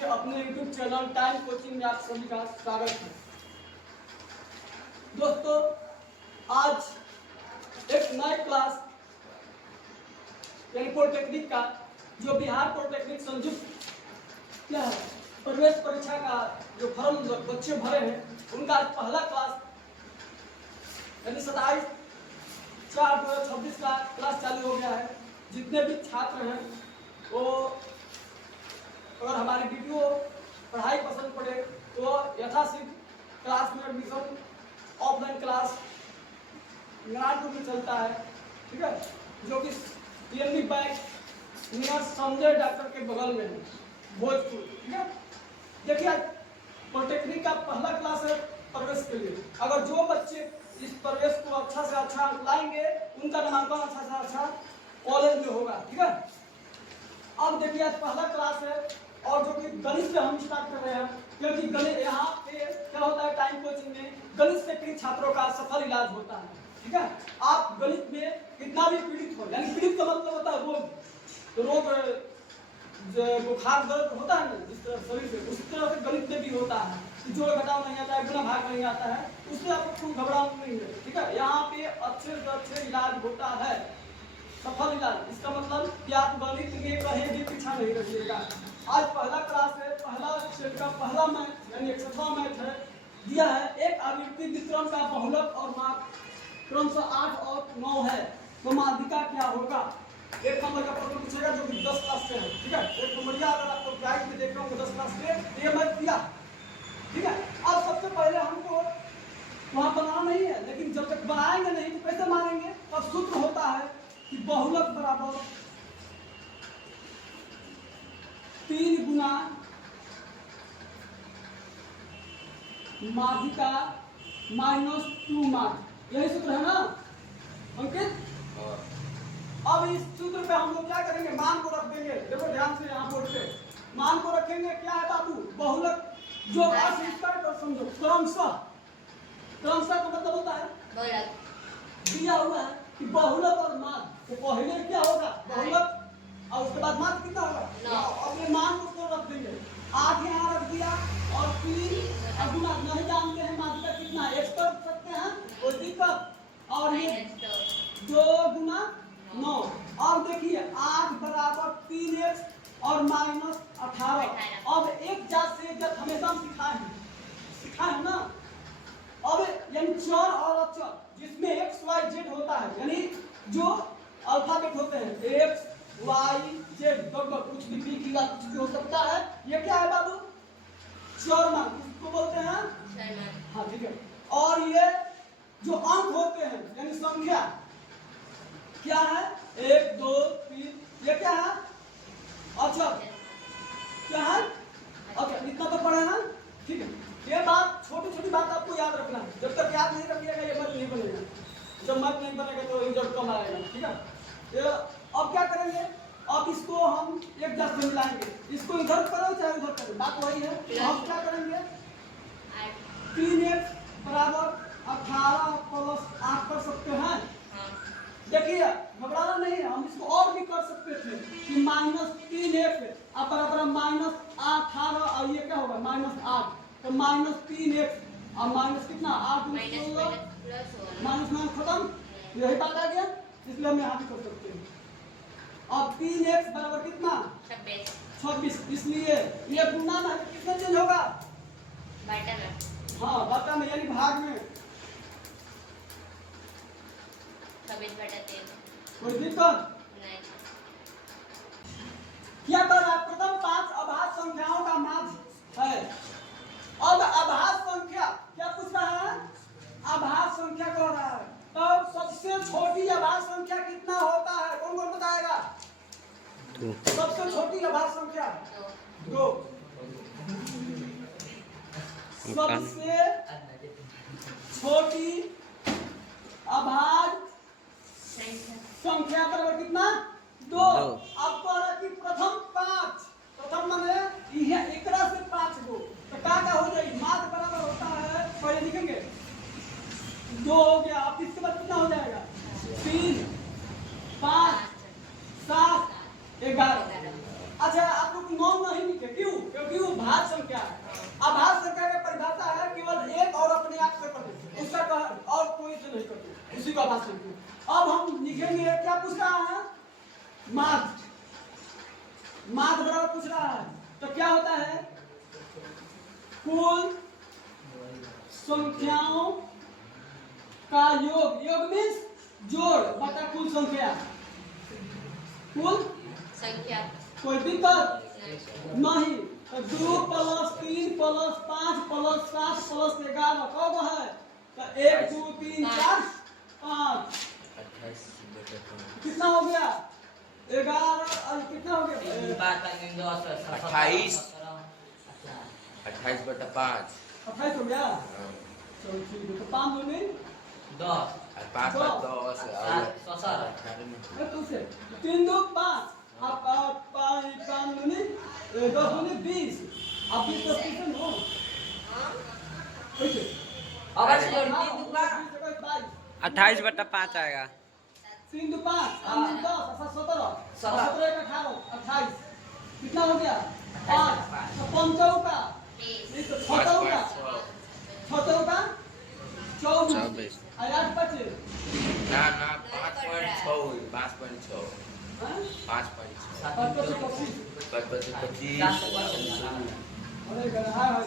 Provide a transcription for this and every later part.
के अपने YouTube channel time coaching में आप सभी का स्वागत है। दोस्तों, आज एक नए क्लास यानी पॉलिटेक्निक का जो बिहार पॉलिटेक्निक संयुक्त क्या है प्रवेश परीक्षा का जो फॉर्म बच्चे भरे हैं उनका आज पहला क्लास यानी 27/4/2026 का क्लास चालू हो गया है। जितने भी छात्र हैं वो अगर हमारी वीडियो पढ़ाई पसंद पड़े तो यथाशीघ्र क्लास में एडमिशन ऑफलाइन क्लास नागपुर में चलता है, ठीक है, जो कि PNB bank near Sanjay doctor के बगल में है, भोजपुर। ठीक है, देखिए आज पॉलिटेक्निक का पहला क्लास है प्रवेश के लिए। अगर जो बच्चे इस प्रवेश को अच्छा से अच्छा लाएंगे उनका नामांकन अच्छा से अच्छा कॉलेज में होगा। ठीक है, अब देखिए आज पहला क्लास है और जो कि गणित से हम स्टार्ट कर रहे हैं, क्योंकि गणित यहाँ पे क्या होता है टाइम कोचिंग में गणित से पीड़ित छात्रों का सफल इलाज होता है। ठीक है, आप गणित में कितना भी पीड़ित हो, यानी पीड़ित का मतलब होता है रोग, तो रोग बुखार दर्द होता है ना जिस तरह शरीर से, उसी तरह से गणित में भी होता है कि जोड़ घटाव नहीं आता है, गुणा भाग नहीं आता है, उससे आपको घबराना नहीं है। ठीक है, यहाँ पे अच्छे से अच्छे इलाज होता है, सफल इलाज। इसका मतलब कि आप गणित में कहीं भी पीछा नहीं रहिएगा। आज पहला क्लास है, पहला सेट का पहला मैथ यानी 107वां मैथ है, दिया है एक आवृत्ति वितरण का बहुलक और माप क्रमशः 8 और 9 है, तो माध्यिका क्या होगा। एक नंबर का प्रश्न पूछेगा जो कि 10 क्लास से है। ठीक है, एक नंबरिया अगर आपको प्राइज में देख रहा हूँ 10 क्लास से ये मैथ दिया। ठीक है, अब सबसे पहले हमको वहाँ बनाना नहीं है, लेकिन जब तक बनाएंगे नहीं तो कैसे मारेंगे। अब सूत्र होता है कि बहुलक बराबर 3 गुना माध्यिका -2 माध्य, यही सूत्र है ना अंकित। अब इस सूत्र पे हम लोग क्या करेंगे, मान को रख देंगे। देखो ध्यान से यहाँ बोर्ड पे मान को रखेंगे। क्या है बाबू, बहुलक जो अस्वीकार कर समझो, क्रमशः का मतलब होता है दिया हुआ है कि बहुलक और माध्य, तो पहले क्या होगा बहुलक और उसके बाद माध्य कितना होगा। अपने मान को रख देंगे, 8 यहाँ रख दिया और 3 गुना नहीं जानते हैं माध्य का कितना, x कर सकते हैं कोई दिक्कत, और ये 2 गुना 9। और देखिए 8 बराबर 3x और -18। अब एक जात से एक जात हमेशा हम सिखाए हैं ना। अब यानी चर और अचर जिसमें x y z होता है, यानी जो अल्फाबेट होते हैं x y z, कुछ भी p की बात कुछ भी हो सकता है। ये क्या है बाबू, चर मान, किसको बोलते हैं। हाँ ठीक है, और ये जो अंक होते हैं यानी संख्या क्या है 1 2 3, ये क्या है अचर, क्या है अचर। इतना तो पढ़े ना। ठीक है, ये बात छोटी छोटी बात आपको याद रखना है, जब तक याद नहीं रखिएगा ये मत नहीं बनेगा, जब मत नहीं बनेगा तो रिजल्ट कम आएगा। ठीक है, ये अब क्या करेंगे, अब इसको हम एक जात से मिलाएंगे, इसको इधर करो चाहे उधर करो, बात वही है। हम क्या करेंगे 3x बराबर 18 + 8 कर सकते हैं। देखिए घबराना नहीं है, हम इसको और भी कर सकते थे कि -3x अब बराबर -18 और ये क्या होगा -8, तो -3x और माइनस कितना 8 -9 खत्म, यही बात आ गया, इसलिए हम यहाँ भी कर सकते हैं। अब 3x बराबर कितना 26, इसलिए ये गुना में कितना चेंज होगा, हाँ बटा में यानी भाग में 26/3। कोई दिक्कत नहीं। क्या कर रहा है, प्रथम 5 अभाज्य संख्याओं का माध्य है। अब अभाज्य संख्या क्या पूछ रहा है, अभाज्य संख्या कह रहा है, तो सबसे छोटी अभाज्य संख्या कितना होता है, कौन कौन बताएगा। सबसे छोटी अभाज्य संख्या 2। सबसे छोटी अभाज्य संख्या बराबर कितना 2। अब कह रहा कि प्रथम 5, प्रथम माने यह एकरा से 5 गो, तो क्या हो जाएगी, माध्य बराबर होता है, पहले लिखेंगे 2 हो गया। अब इसके बाद कितना हो जाएगा 3 5 7 11। अच्छा आप लोग 9 नहीं लिखे, क्यों, क्योंकि क्यों? भाज्य संख्या है। अब भाज्य संख्या की परिभाषा है केवल एक और अपने आप से कर दो, उसका और कोई से नहीं कर दो, उसी का भाज्य संख्या। अब हम लिखेंगे क्या पूछ रहा है? माध्य। माध्य बराबर पूछ रहा है तो क्या होता है? कुल संख्याओं का योग, योग मीन्स जोड़ बटा कुल संख्या, कुल संख्या। कोई दिक्कत नहीं। 2 + 3 + 5 + 7 + 11 कब है? तो 1 2 3 4 5 कितना हो गया? 11 और कितना हो गया? 28 बटा 5 28 हो गया। चलो ठीक है, तो 5 दूनी 10 और 5 पर 10 है तो से 3 2 5 अब 5 दूनी 10 दूनी 20 अब 20 10 कितने हो? कैसे? अब से जोड़ 3 दूंगा 28 बटा 5 आएगा। 3 2 5 3 10 17 17 1 18 28 कितना हो गया? 5 तो 5 का 6 का 24 8 बचे ना 5.6 5.6 5.6 अरे गधा है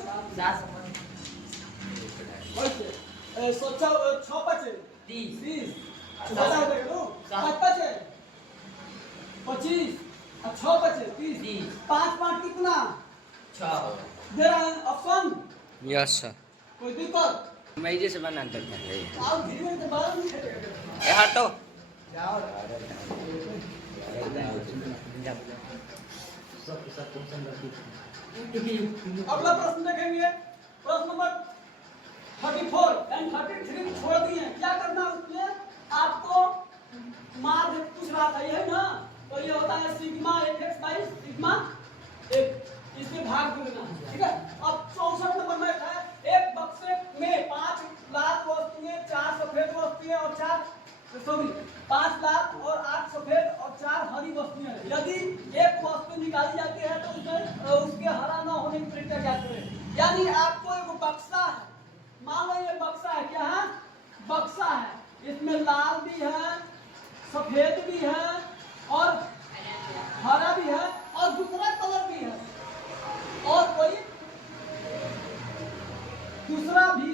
6 बचे 30 बता दे लो 5 बचे 25 और 6 बचे 30 5 5 कितना 6 दे रहा है ऑप्शन। Yes sir. कोई दिक्कत? मैं इधर से बना देता हूँ। आओ धीरे से बाहर नहीं ए हटो। अगला प्रश्न देखेंगे। प्रश्न नंबर 34 एंड 33 छोड़ दिए। क्या करना है उसमें? आपको माध्य पूछ रहा था, ये है ना? तो ये होता है सिग्मा fx बाई सिग्मा एक, इसमें भाग देना, ठीक है? अब 64 नंबर में है एक बक्से में 5 लाख वस्तुएं, 4 सफेद वस्तुएं और 5 लाख और 8 सफेद और 4 हरी वस्तुएं हैं। यदि एक वस्तु निकाली जाती है तो उसके हरा न होने की प्रक्रिया क्या करें? यानी आपको एक बक्सा है, मान लो ये बक्सा है, क्या है? बक्सा है, इसमें लाल भी है, सफेद भी है और हरा भी है और दूसरा कलर भी है और कोई दूसरा भी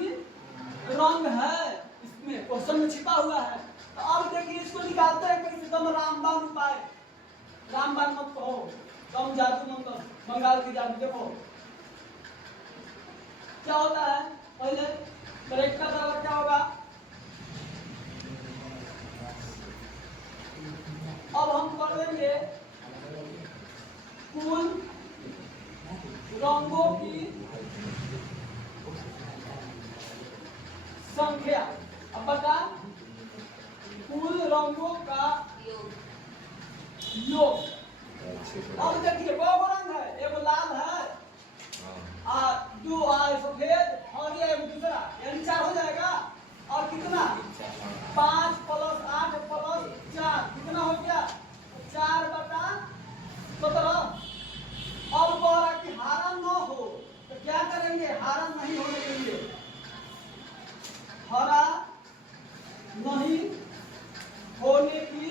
रंग है इसमें क्वेश्चन में छिपा हुआ है। तो अब देखिए इसको निकालते हैं कैसे? एकदम रामबाण उपाय, रामबाण मत कहो, कम जादू मंत्र, बंगाल की जादू। देखो क्या होता है, पहले करेक्ट का बराबर क्या होगा? अब हम कर लेंगे कुल रंगों की संख्या। अब बता कुल रंगों का योग। अब देखिए वो रंग है, एगो लाल है, दो सफेद और ये दूसरा, यानी 4 हो जाएगा। और कितना? 5 + 8 + 4 कितना हो गया? 4 बटा 17। अब बोला कि हारा न हो तो क्या करेंगे? हारा नहीं होने देंगे, हरा नहीं होने की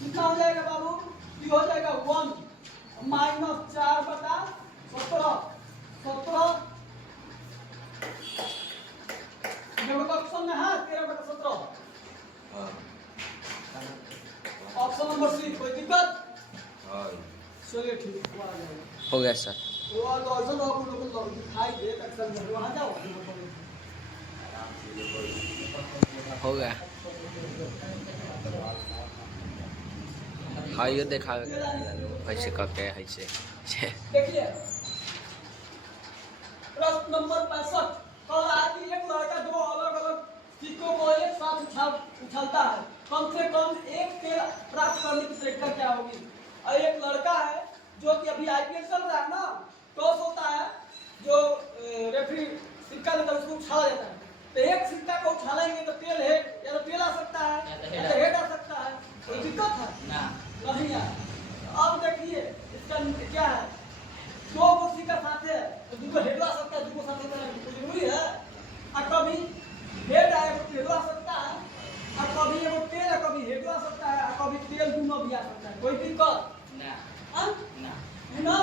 कितना हो जाएगा बाबू? ये हो जाएगा 1 - 4 बटा 17 ऑप्शन में है 13 बटा 17। Option number C. कोई दिक्कत? चलिए ठीक हो गया सर। वो तो ऐसा लोग को दिखाई दे अक्सर वहां जाओ। हो गया। हाँ ये देखा ऐसे करके ऐसे। देखिए प्रश्न नंबर 65 कल आज एक लड़का 2 अलग-अलग सिक्कों को एक साथ उछलता है, कम से कम एक तेल प्राप्त करने की प्रक्रिया क्या होगी? और एक लड़का है जो कि अभी आईपीएल चल रहा है ना, टॉस होता है, जो रेफरी सिक्का लेता है उसको उछाला जाता है। तो एक सिक्का को उछालेंगे तो तेल हेड या तो तेल आ सकता है या तो हेड आ सकता है। कोई दिक्कत है? नहीं यार। अब देखिए इसका क्या है, दो कुर्सी का साथ है तो दुगो हेड आ सकता है, दुगो साथ है जरूरी है। और कभी हेड आए तो हेड आ सकता है, और कभी एगो टेल है कभी हेड आ सकता है, और कभी टेल दोनों भी आ सकता है। कोई दिक्कत ना हाँ ना ना,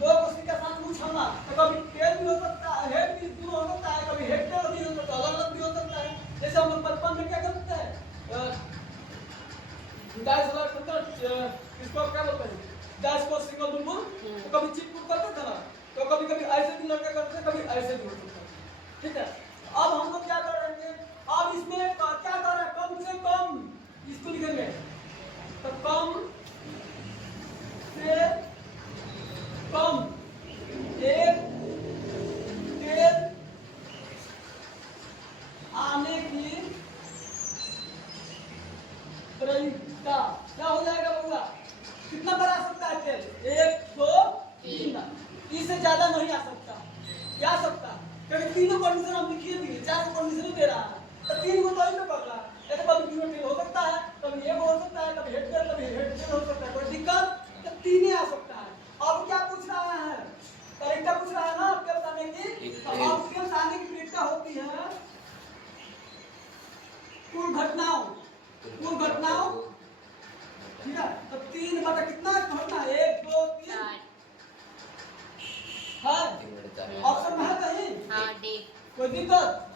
दो कुर्सी के साथ पूछ हम तो कभी टेल भी हो सकता है, हेड भी दोनों हो सकता है, कभी हेड टेल भी हो सकता है, अलग अलग भी हो सकता है। जैसे हम लोग बचपन में क्या करते हैं, डाइस वाला इसको क्या बोलते हैं, डाइस को सिंगल बुलबुल, तो कभी चिपकुट करते थे ना, तो कभी कभी ऐसे भी लड़के करते थे, कभी ऐसे भी होते थे। ठीक है, अब हम लोग क्या करेंगे, अब इसमें क्या कर रहे हैं, कम से कम इसको लिखेंगे, तो कम से कम एक तेल आने की प्रयोगिता क्या हो जाएगा बउआ, कितना बार आ सकता है तेल, 1 2 3, इससे ज्यादा नहीं आ सकता, या आ सकता क्योंकि तीनों कंडीशन हम लिखिए दिए, 4 कंडीशन ही दे रहा है, तो 3 को तो ही पे पकड़ा, ऐसे कभी तीनों तेल हो सकता है, कभी एक हो सकता है, कभी हेड तेल, कभी हेड तेल हो सकता है, कोई दिक्कत, तो 3 ही आ सकता है। अब क्या पूछ रहा है, तरीका पूछ रहा है ना तेल आने की, तो अब तेल आने की प्रक्रिया होती है कुल घटनाओं, कुल घटनाओं, ठीक है, तो 3 बटा कितना घटना, 1 2 3 है, ऑप्शन में है कहीं हाँ डी कोई दिक्कत